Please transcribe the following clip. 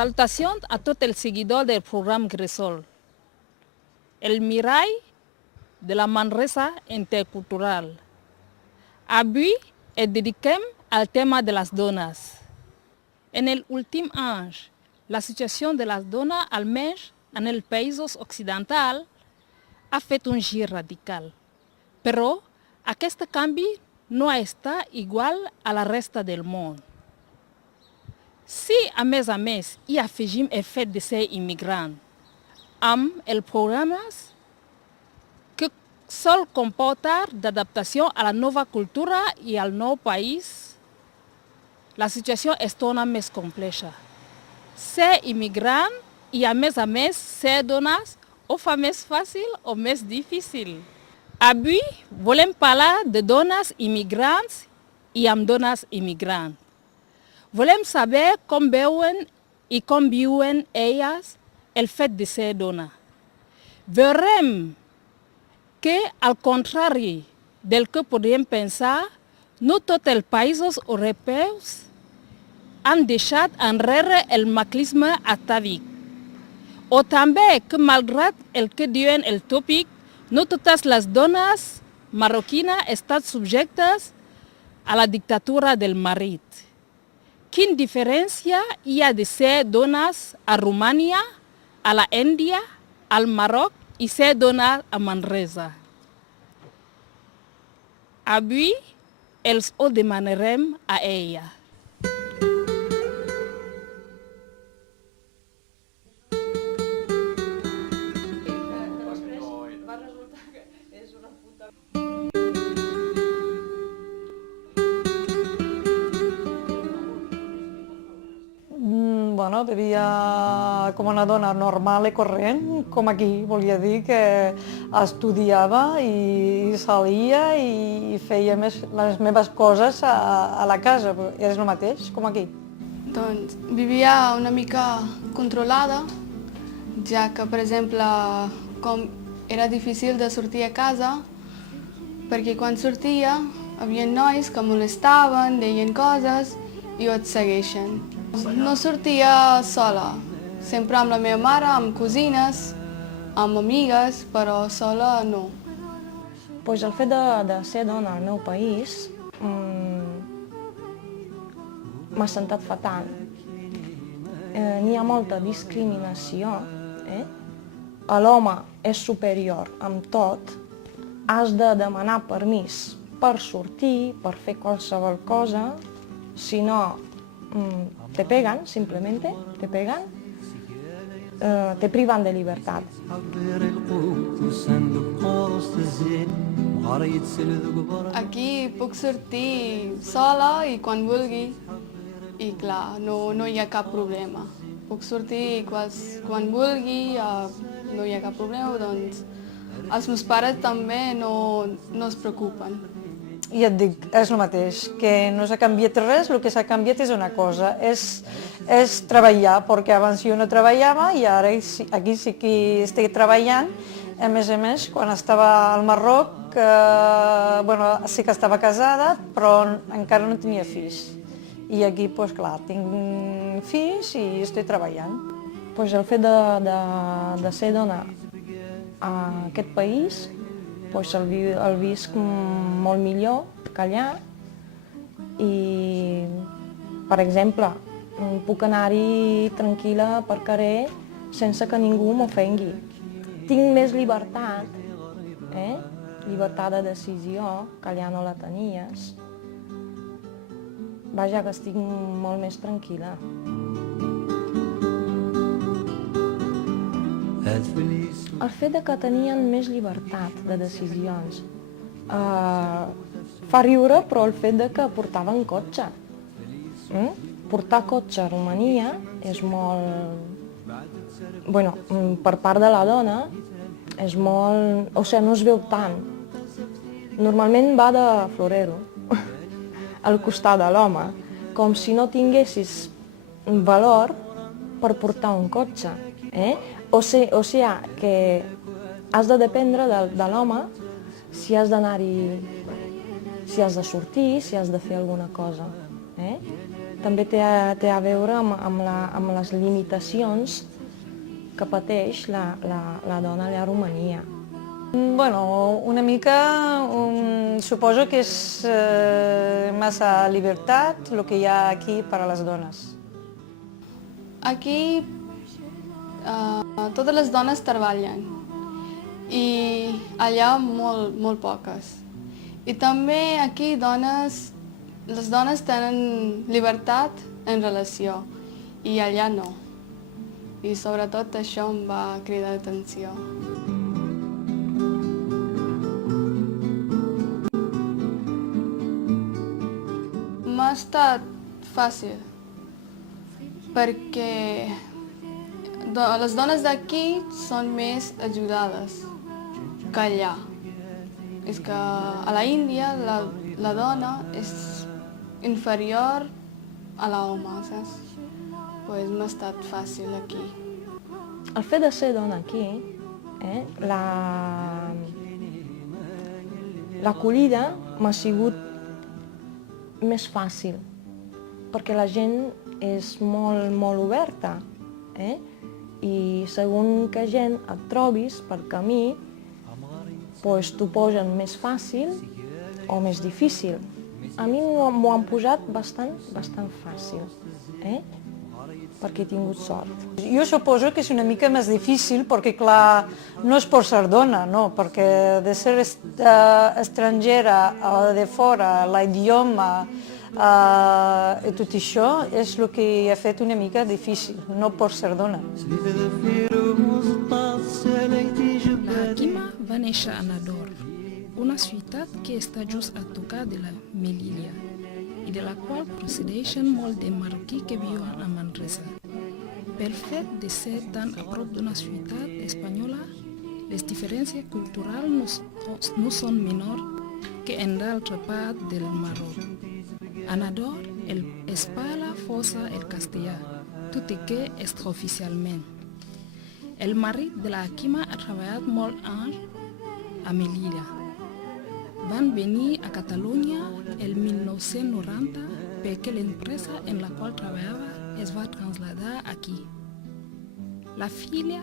Salutacions a tots els seguidors del programme Gresol, el mirall de la Manresa intercultural. Avui ens dediquem al tema de les dones. En l'últim any, la situació de les dones, almenys en els països occidentals, ha fet un gir radical. Però aquest canvi no està igual a la resta del món. Si, a més, hi afegim el fet de ser immigrant, amb els programes que sol comportar d'adaptació a la nova cultura i al nou país, la situació es torna més complexa. Ser immigrant i, a més, ser dones ho fa més fàcil o més difícil. Avui volem parlar de dones immigrants i amb dones immigrants. Volem saber com veuen i com viuen elles el fet de ser dona. Veurem que, al contrari del que podríem pensar, no tots els països europeus han deixat enrere el masclisme atàvic. O també que, malgrat el que diuen el tòpic, no totes les dones marroquines estan subjectes a la dictadura del marit. Quina diferència hi ha de ser dones a Romania, a la Índia, al Marroc i ser dona a Manresa? Avui els ho demanarem a ella. Bueno, vivia com una dona normal i corrent, com aquí, volia dir que estudiava i salia i feia les meves coses a la casa, és el mateix, com aquí. Doncs vivia una mica controlada, ja que, per exemple, com era difícil de sortir a casa, perquè quan sortia hi havia nois que molestaven, deien coses i ho et segueixen. No sortia sola, sempre amb la meva mare, amb cosines, amb amigues, però sola no. Pues el fet de ser dona al meu país m'ha sentat fatal. N'hi ha molta discriminació. L'home és superior amb tot, has de demanar permís per sortir, per fer qualsevol cosa, si no te pegan, simplemente, te pegan, te privan de libertad. Aquí puc sortir sola i quan vulgui, i clar, no hi ha cap problema. Puc sortir quan vulgui, no hi ha cap problema, doncs els meus pares també no es preocupen. I et dic, és el mateix, que no s'ha canviat res, el que s'ha canviat és una cosa, és treballar, perquè abans jo no treballava i ara aquí sí que estic treballant. A més, quan estava al Marroc, sí que estava casada, però encara no tenia fills. I aquí, doncs clar, tinc fills i estic treballant. Pues el fet de ser dona a aquest país, pues el visc molt millor que allà i, per exemple, puc anar-hi tranquil·la per carrer sense que ningú m'ofengui. Tinc més llibertat, llibertat de decisió, que allà no la tenies. Vaja, que estic molt més tranquil·la. El fet que tenien més llibertat de decisions fa riure, però el fet que portaven cotxe. Portar cotxe a Romania és molt... Bueno, per part de la dona és molt... O sigui, no es veu tant. Normalment va de florero al costat de l'home, com si no tinguessis valor per portar un cotxe. O sigui que has de dependre de l'home si has d'anar-hi, si has de sortir, si has de fer alguna cosa. també té a veure amb les limitacions que pateix la dona allà a Romania. Bueno, una mica suposo que és massa llibertat el que hi ha aquí per a les dones. Aquí totes les dones treballen i allà molt poques. I també aquí les dones tenen llibertat en relació i allà no. I sobretot això em va cridar l'atenció. M'ha estat fàcil perquè les dones d'aquí són més ajudades que allà. És que a la Índia la dona és inferior a l'home, saps? Pues m'ha estat fàcil aquí. El fet de ser dona aquí, l'acollida m'ha sigut més fàcil, perquè la gent és molt oberta, i segons que gent et trobis per camí, doncs t'ho posen més fàcil o més difícil. A mi m'ho han posat bastant fàcil, perquè he tingut sort. Jo suposo que és una mica més difícil perquè, clar, no és per ser dona, no, perquè de ser estrangera, de fora, l'idioma i tot això és el que ha fet una mica difícil, no per ser dona. La Hakima va néixer a Nador, una ciutat que està just a tocar de la Melilla i de la qual procedeixen molts de marroquins que viuen a Manresa. Pel fet de ser tan a prop d'una ciutat espanyola, les diferències culturals no són menors que en d'altres parts del Marroc. A Nador es parla força el castellà, tot i que extraoficialment. El marit de la Hakima ha treballat molts anys a Melilla. Van venir a Catalunya el 1990 perquè l'empresa en la qual treballava es va traslladar aquí. La filla